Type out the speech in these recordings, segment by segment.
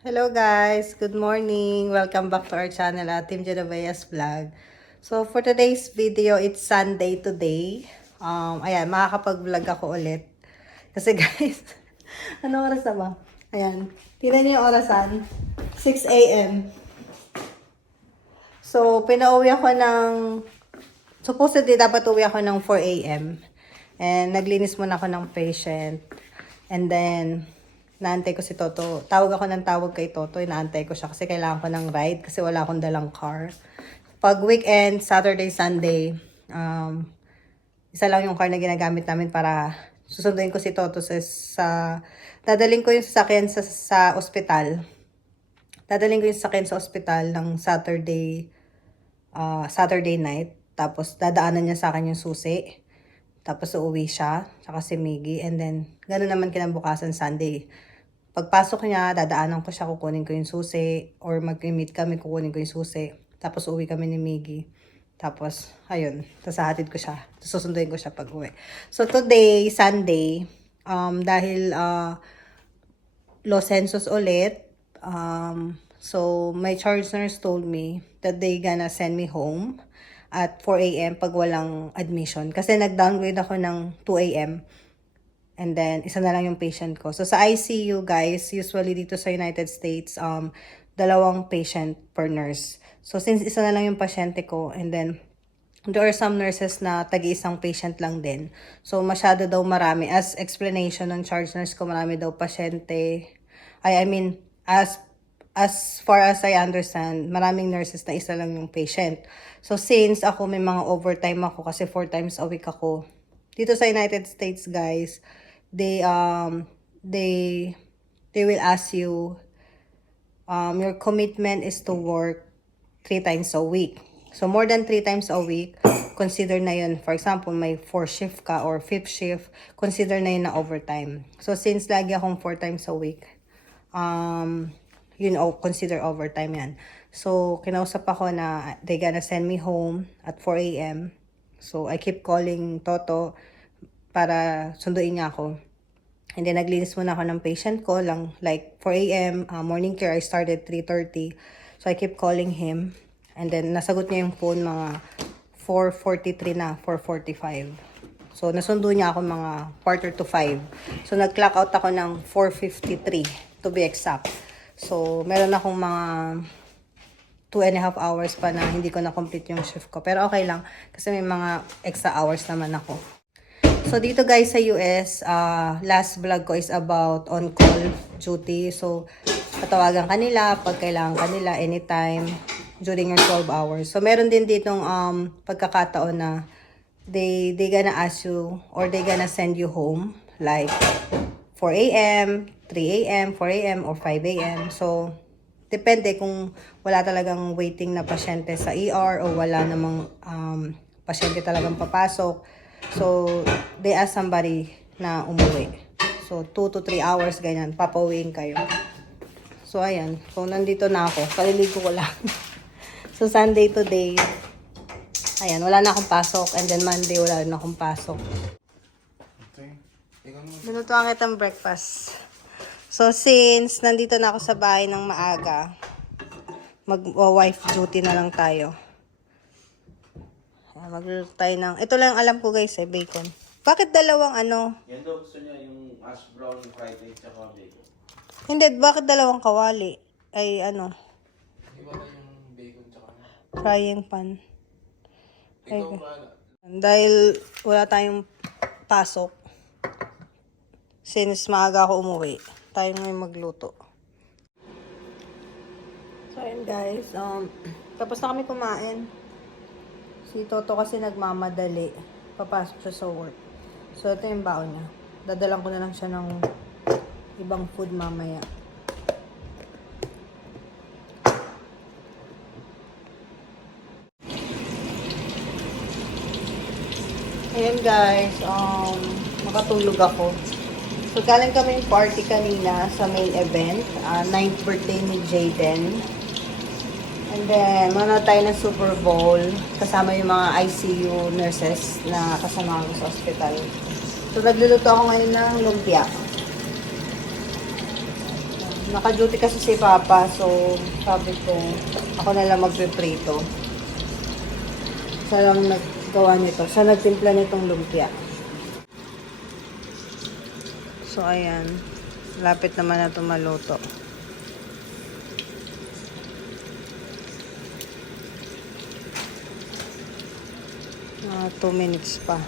Hello guys, good morning. Welcome back to our channel, Team Genovea's Vlog. So for today's video, it's Sunday today. Ayan, makakapag-vlog ako ulit. Kasi guys, ano oras na ba? Ayan, tingnan niyo yung orasan. 6 a.m. So, pinauwi ako ng, supposedly dapat uwi ako ng 4 a.m. And naglinis muna ako ng patient. And then, naantay ko si Toto. Tawag ako ng tawag kay Toto. Inaantay ko siya kasi kailangan ko ng ride kasi wala akong dalang car. Pag weekend, Saturday, Sunday, isa lang yung car na ginagamit namin para susunduin ko si Toto dadaling ko yung sasakyan sa ospital. Dadaling ko yung sasakyan sa ospital ng Saturday night. Tapos dadaanan niya sa akin yung susi. Tapos uuwi siya, saka si Miggy. And then, gano'n naman kinabukasan Sunday. Pagpasok niya, dadaanan ko siya, kukunin ko yung susi. Or mag-meet kami, kukunin ko yung susi. Tapos uwi kami ni Miggy. Tapos, ayun. Tapos hahatid ko siya. Tapos susunduin ko siya pag uwi. So, today, Sunday, dahil Los Census ulit, so, my charge nurse told me that they gonna send me home at 4 a.m. pag walang admission. Kasi nag-downgrade ako ng 2 a.m. And then, isa na lang yung patient ko. So, sa ICU, guys, usually dito sa United States, dalawang patient per nurse. So, since isa na lang yung pasyente ko, and then, there are some nurses na tagi-isang patient lang din. So, masyado daw marami. As explanation ng charge nurse ko, marami daw pasyente. I mean, as far as I understand, maraming nurses na isa lang yung patient. So, since ako may mga overtime ako kasi 4 times a week ako, dito sa United States, guys, they will ask you, your commitment is to work 3 times a week. So, more than 3 times a week, consider na yun. For example, may 4 shift ka or 5th shift, consider na yun na overtime. So, since lagi akong 4 times a week, consider overtime yan. So, kinausap ako na they gonna send me home at 4 a.m. So, I keep calling Toto para sunduin niya ako. And then, naglinis muna ako ng patient ko lang, like 4 a.m. Morning care, I started 3:30. So, I keep calling him. And then, nasagot niya yung phone mga 4:43 na, 4:45. So, nasundo niya ako mga 4:45. So, nag-clock out ako ng 4:53 to be exact. So, meron akong mga 2.5 hours pa na hindi ko na-complete yung shift ko. Pero okay lang kasi may mga extra hours naman ako. So, dito guys sa US, last vlog ko is about on-call duty. So, patawagan kanila pag kailangan kanila anytime during your 12 hours. So, meron din ditong pagkakataon na they gonna ask you or they gonna send you home like 4 a.m., 3 a.m., 4 a.m., or 5 a.m. So, depende kung wala talagang waiting na pasyente sa ER o wala namang pasyente talagang papasok. So, they ask somebody na umuwi. So, 2 to 3 hours, ganyan, papauwiin kayo. So, ayan. So, nandito na ako. Kaliligo ko lang. So, Sunday today, ayan, wala na akong pasok. And then, Monday, wala na akong pasok. Minutuan kitang breakfast. So, since nandito na ako sa bahay ng maaga, mag-wife duty na lang tayo. Magluluto tayo ng... Ito lang alam ko guys bacon. Bakit dalawang ano? Yan daw gusto niya yung ash brown fried rice at bacon. Hindi, bakit dalawang kawali? Ay ano? Iba na yung bacon tsaka Frying pan. ikaw wala. Dahil wala tayong pasok, since maaga ako umuwi, tayo ngayon magluto. So, ayun guys. Tapos na kami kumain. Si Toto kasi nagmamadali. Papasok siya sa work. So, ito yung baon niya. Dadalang ko na lang siya ng ibang food mamaya. Ayan guys, makatulog ako. So, galing kami yung party kanina sa main event. 9th birthday ni Jaden. And then, manood tayo ng Super Bowl. Kasama yung mga ICU nurses na kasama ko sa hospital. So, nagluluto ako ngayon ng lumpia. Naka-duty kasi si Papa, so sabi ko, ako na lang magpiprito. Siya lang naggawa nito. Siya nagtimpla nitong lumpia. So, ayan. Lapit naman na ito maluto. Mga 2 minutes pa.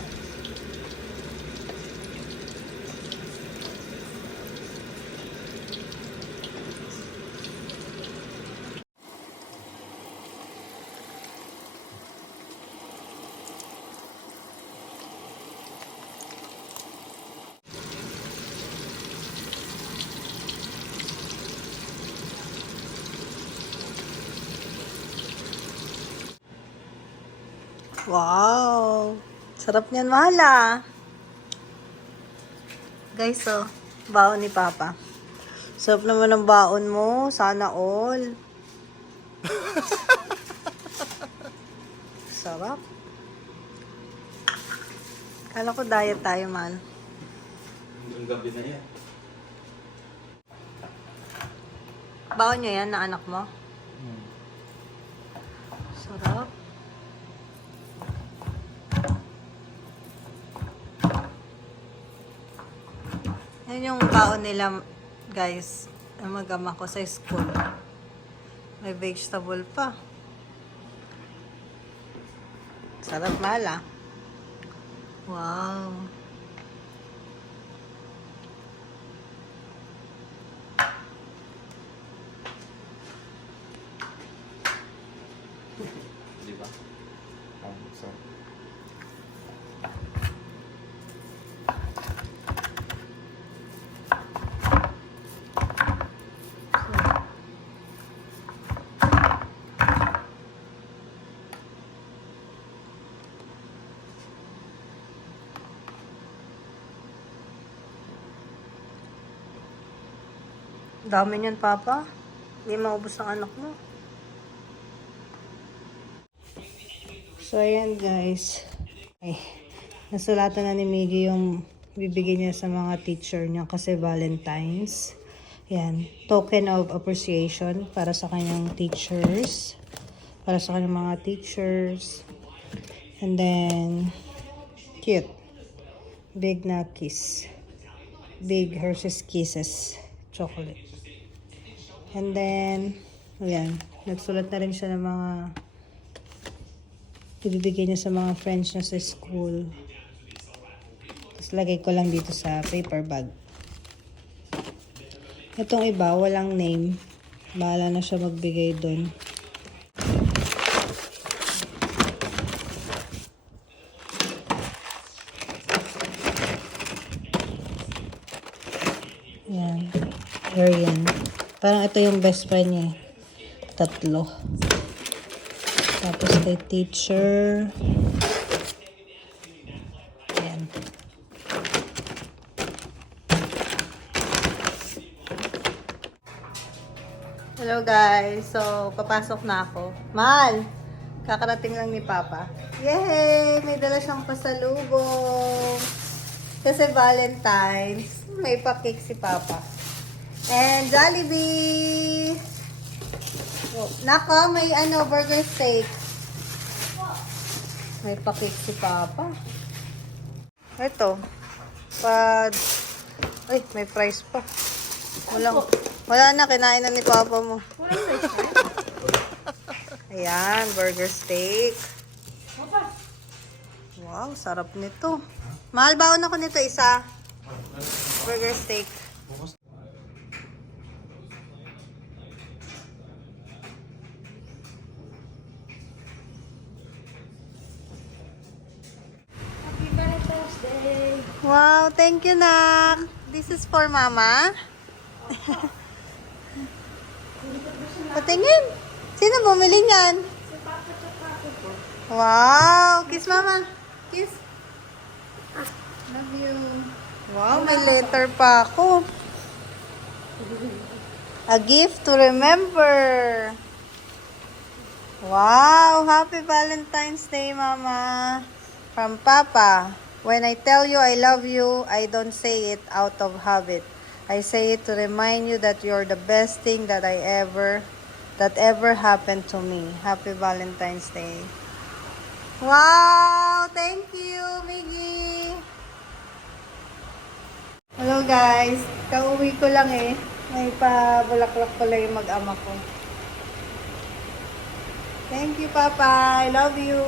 Wow! Sarap niyan, mahal ah. Guys, oh. Baon ni Papa. Sarap naman ng baon mo. Sana all. Sarap. Kala ko diet tayo, man. Hanggang gabi na yan. Baon niyo yan na anak mo? Sarap. Yan yung baon nila, guys. Ang mag-ama ko sa school. May vegetable pa. Sarap, mahal ah. Wow. Di ba? So, Dami niyan, Papa. Hindi maubos ang anak mo. So, ayan guys. Ay, nasulatan na ni Miggy yung bibigyan niya sa mga teacher niya kasi Valentine's. Yan. Token of appreciation para sa kanyang teachers. Para sa kanyang mga teachers. And then, cute. Big na kiss. Big Hershey's Kisses. Chocolate. And then, ayan. Nagsulat na rin siya ng mga ibibigay niya sa mga friends niya sa school. Tapos lagay ko lang dito sa paper bag. Itong iba, walang name. Bahala na siya magbigay doon. Yan. Arian. Parang ito yung best friend niya. 3. Tapos kay teacher. Ayan. Hello guys. So, papasok na ako. Mahal! Kakarating lang ni Papa. Yay! May dala siyang pasalubong. Kasi Valentine's. May pa-cake si Papa. And Jollibee! Oh, nako, may burger steak. May pa-cake si Papa. Ito. Ay, may price pa. Wala na, kinain na ni Papa mo. Ayan, burger steak. Wow, sarap nito. Mahal baon ako nito isa. Burger steak. Wow, thank you, Nak. This is for Mama. Patingin. Sino bumili niyan? Wow, kiss Mama. Kiss. Love you. Wow, may letter pa ako. A gift to remember. Wow, happy Valentine's Day, Mama. From Papa. When I tell you I love you, I don't say it out of habit. I say it to remind you that you're the best thing that ever happened to me. Happy Valentine's Day. Wow! Thank you, Miggy! Hello guys, kauwi ko lang eh. May pa-bulaklak pala yung mag-ama ko. Thank you, Papa. I love you.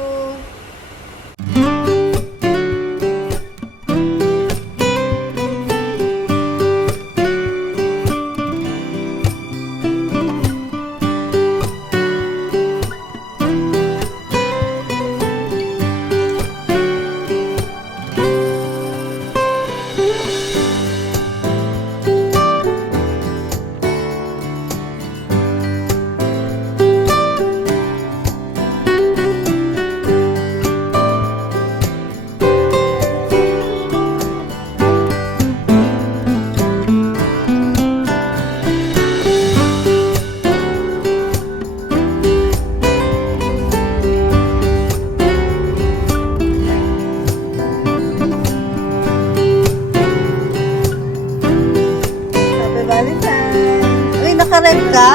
Happy Valentine's! Uy, naka-red ka?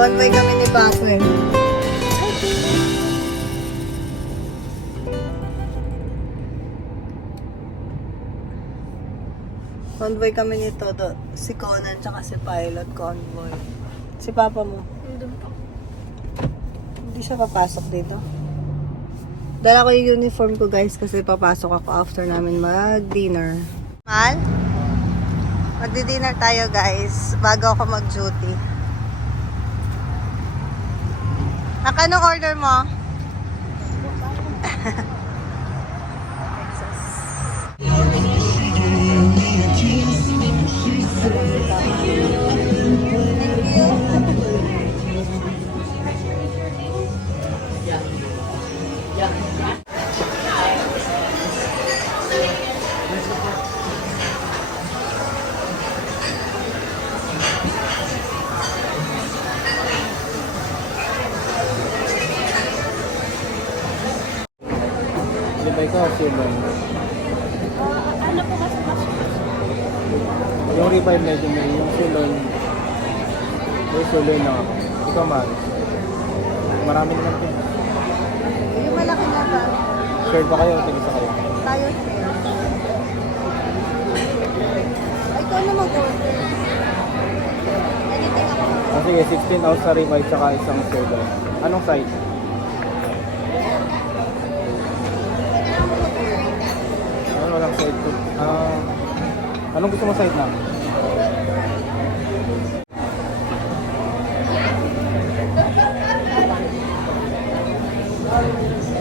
Convoy kami ni Paco eh. Convoy kami ni Todo. Si Conan tsaka si Pilot Convoy. Si Papa mo. Hindi siya papasok dito. Dala ko yung uniform ko guys kasi papasok ako after namin mag-dinner. Mal? Magdi-dinner tayo guys bago ako mag-duty. Anong order mo? Di ba ikaw, sirloin? Ano po kasi mas Yung ribeye medyo may yung sirloin. May sirloin lang ako. Ikaw, Maris. Marami naman din. Yung malaki na ba? Share ba kayo o tigisa kayo? Tayo share. Ay, ikaw na mag-order. Anything ako. Ah, sige, 16 ounce sa ribeye tsaka isang sirloin. Anong size? Ano walang side to? Anong gusto mo side na?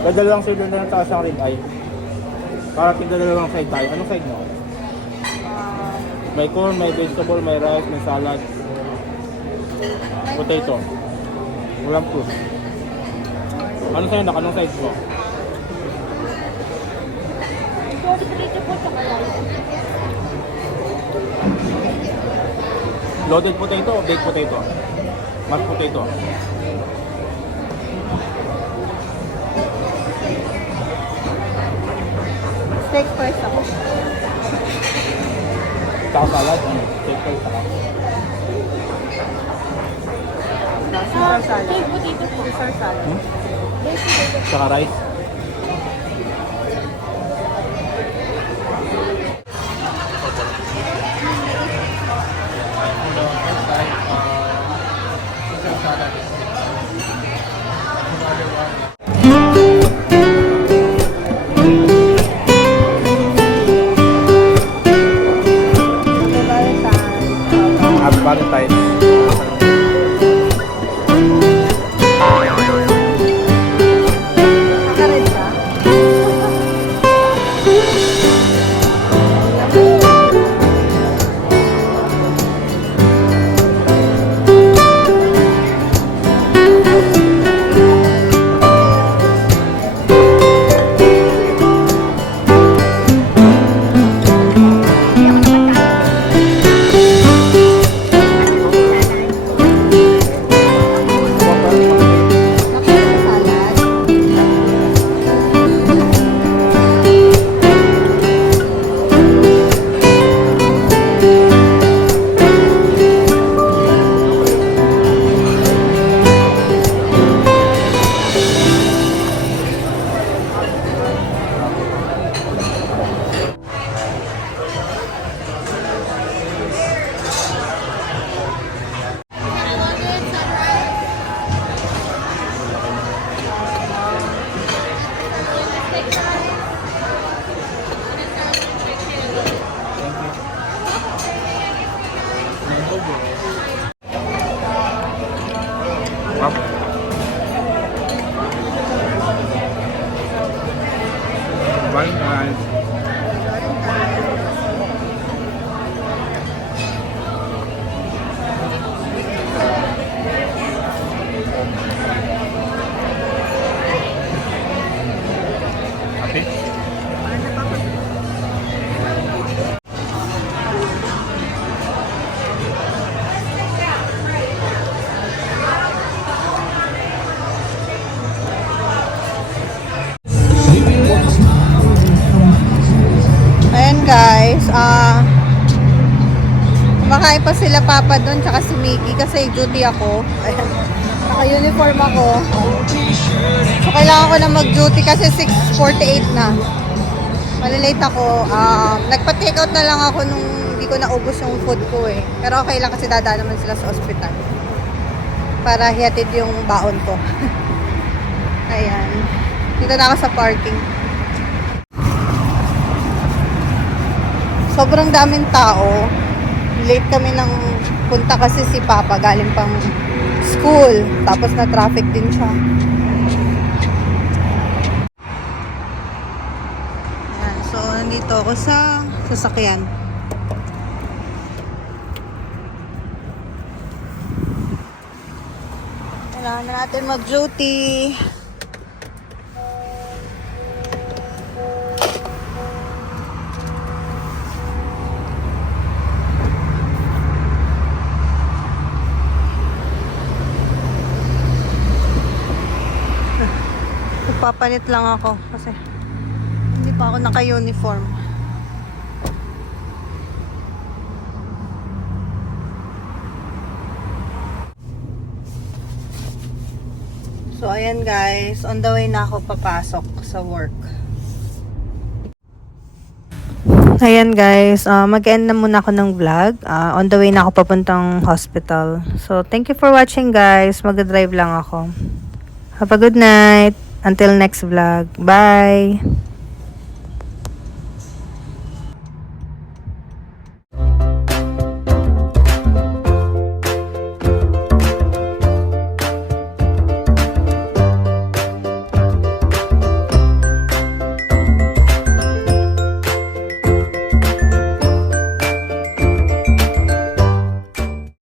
Dalawang sirloin na sa isang ribeye. Para tigdalawang side tayo. Anong side mo? May corn, may vegetable, may rice, may salad. Potato. Walang fruit. Ano sa'yo na? Anong side mo? dito po sa kalay. Loaded potato o baked potato? Mashed potato. Steak first ako. Tsaka salad. Ano? Steak fries saka. Caesar salad. Baked potato po. Caesar salad. Baked potato. Tsaka rice. Happy Valentine's. Naka-red ka? Kumakain pa sila Papa doon, tsaka si Mickey kasi duty ako. Ayan. Naka-uniform ako. So, kailangan ko na mag-duty kasi 6:48 na. Malilate ako. Nagpa-take out na lang ako nung hindi ko naubos yung food ko eh. Pero okay lang kasi dadaan naman sila sa ospital. Para hihatid yung baon ko. Ayan. Dito na ako sa parking. Sobrang daming tao. Late kami ng punta kasi si Papa galing pang school. Tapos na traffic din siya. Ayan, so nandito ako sa sasakyan. Kailangan na natin mag-duty. Papalit lang ako kasi hindi pa ako naka-uniform. So ayan guys, on the way na ako papasok sa work. Ayan guys, mag-end na muna ako ng vlog. On the way na ako papuntang hospital. So thank you for watching guys. Mag-drive lang ako. Have a good night. Until next vlog. Bye!